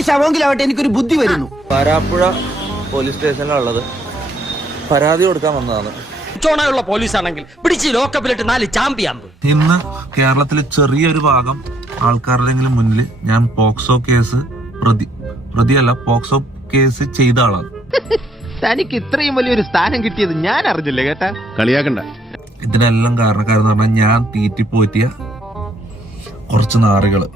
എന്ത് ശവമെങ്കിലാവട്ടെ എനിക്കൊരു ബുദ്ധി വരുന്നു. വരാപ്പുഴ പോലീസ് സ്റ്റേഷനിലുള്ളത് പരാതി കൊടുക്കാൻ വന്നതാണ്. ചോണയുള്ള പോലീസാണെങ്കിൽ പിടിച്ച് ലോക്കപ്പിലിട്ട് 4 ചാമ്പിയാമ്പ്. ഇന്ന് കേരളത്തിലെ ചെറിയൊരു ഭാഗം ആൾക്കാരുടെങ്കിലും മുന്നിൽ ഞാൻ പോക്സോ കേസ് പ്രതിയല്ല പോക്സോ കേസ് ചെയ്ത ആളാണ്. തനിക്ക് ഇത്രയും വലിയൊരു സ്ഥാനം കിട്ടിയത് ഞാൻ അറിഞ്ഞില്ലേ കേട്ടാ. കളിയാക്കണ്ട. ഇതിനെല്ലാം കാരണക്കാരെന്ന് പറഞ്ഞാൽ ഞാൻ തീറ്റിപ്പോറ്റിയ കുറച്ച് നാറികള്.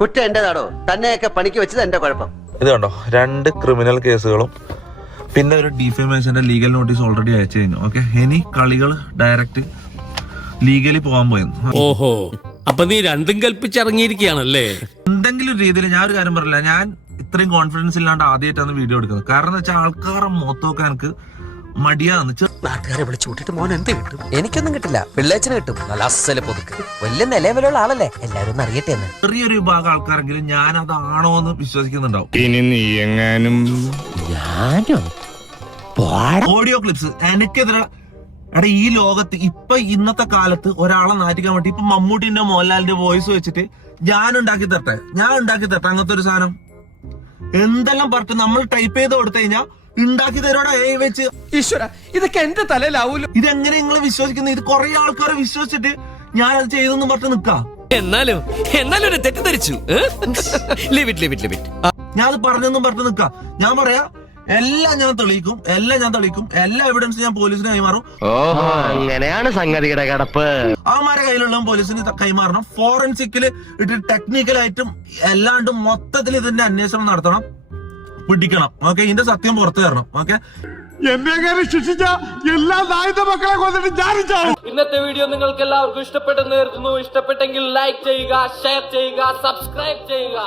കുറ്റം എന്റേതാണോ? തന്നെയൊക്കെ പണിക്ക് വെച്ചത് എന്റെ കുഴപ്പം. ഇത് കണ്ടോ, 2 ക്രിമിനൽ കേസുകളും പിന്നെ ഒരു ഡിഫേമേഷന്റെ ലീഗൽ നോട്ടീസ് ഓൾറെഡി അയച്ചു കഴിഞ്ഞു. ഓക്കെ, ഇനി കളികൾ ഡയറക്റ്റ് ലീഗലി പോകാൻ പോയെന്ന്. ഓഹോ, അപ്പൊ നീ രണ്ടും കൽപ്പിച്ചിറങ്ങിയിരിക്കുകയാണല്ലേ. എന്തെങ്കിലും രീതിയിൽ ഞാൻ ഒരു കാര്യം പറയില്ല, ഞാൻ ഇത്രയും കോൺഫിഡൻസ് ഇല്ലാണ്ട് ആദ്യമായിട്ടാണ് വീഡിയോ എടുക്കുന്നത്. കാരണം എന്ന് വെച്ചാൽ ആൾക്കാരെ മുഖത്തൊക്കെ എനിക്ക് മടിയാന്ന്. നാട്ടുകാരെ വിളിച്ചു കൂട്ടിട്ട് മോൻ എന്ത് കിട്ടും? എനിക്കൊന്നും കിട്ടില്ല, പിള്ളേച്ചന് കിട്ടും. നല്ല അസല പൊതുക്ക് വലിയ നിലവിലുള്ള ആളല്ലേ, എല്ലാവരും ഒന്ന് അറിയട്ടെ എന്ന്. ചെറിയൊരു വിഭാഗം ആൾക്കാരെങ്കിലും ഞാൻ അതാണോ എന്ന് വിശ്വസിക്കുന്നുണ്ടാവും. ഇനി നീ എങ്ങാനും ഓഡിയോ ക്ലിപ്സ് എനിക്കെതിരെ എടാ, ഈ ലോകത്ത് ഇപ്പൊ ഇന്നത്തെ കാലത്ത് ഒരാളെ നാറ്റിക്കാൻ വേണ്ടി ഇപ്പൊ മമ്മൂട്ടിന്റെ മോഹൻലാലിന്റെ വോയിസ് വെച്ചിട്ട് ഞാൻ ഉണ്ടാക്കി തരട്ടെ അങ്ങനത്തെ ഒരു സാധനം എന്തെല്ലാം പറഞ്ഞു നമ്മൾ ടൈപ്പ് ചെയ്ത് കൊടുത്തു കഴിഞ്ഞാൽ ഉണ്ടാക്കി തരോടാ വെച്ച്. ഈശ്വര, ഇതൊക്കെ എന്റെ തലയിലാവൂലോ. ഇതെങ്ങനെ നിങ്ങൾ വിശ്വസിക്കുന്നത്? ഇത് കുറെ ആൾക്കാരെ വിശ്വസിച്ചിട്ട് ഞാൻ അത് ചെയ്തെന്ന് പറഞ്ഞു നിക്കാം. എന്നാലും തെറ്റിദ്ധരിച്ചു. ഞാൻ അത് പറഞ്ഞെന്നും പറഞ്ഞു നിക്കാം. ഞാൻ പറയാ എല്ലാം ഞാൻ തെളിയിക്കും, എല്ലാ എവിഡൻസും ഞാൻ പോലീസിന് കൈമാറും. ഓഹോ, അങ്ങനെയാണ് സംഗതിയുടെ കിടപ്പ്. അവന്മാരെ കയ്യിലുള്ള പോലീസിന് കൈമാറണം. ഫോറൻസിക്കില് ഇട്ട് ടെക്നിക്കലായിട്ടും എല്ലാണ്ടും മൊത്തത്തിൽ ഇതിന്റെ അന്വേഷണം നടത്തണം, പിടിക്കണം. ഓക്കെ, ഇതിന്റെ സത്യം പുറത്തു തരണം. ഓക്കെ, എന്നെ ശിക്ഷിച്ച എല്ലാ നായക മക്കളെ കൊന്നിട്ട് ഞാനും ചാവും. ഇന്നത്തെ വീഡിയോ നിങ്ങൾക്ക് എല്ലാവർക്കും ഇഷ്ടപ്പെട്ടെന്ന് കരുതുന്നു. ഇഷ്ടപ്പെട്ടെങ്കിൽ ലൈക്ക് ചെയ്യുക, ഷെയർ ചെയ്യുക, സബ്സ്ക്രൈബ് ചെയ്യുക.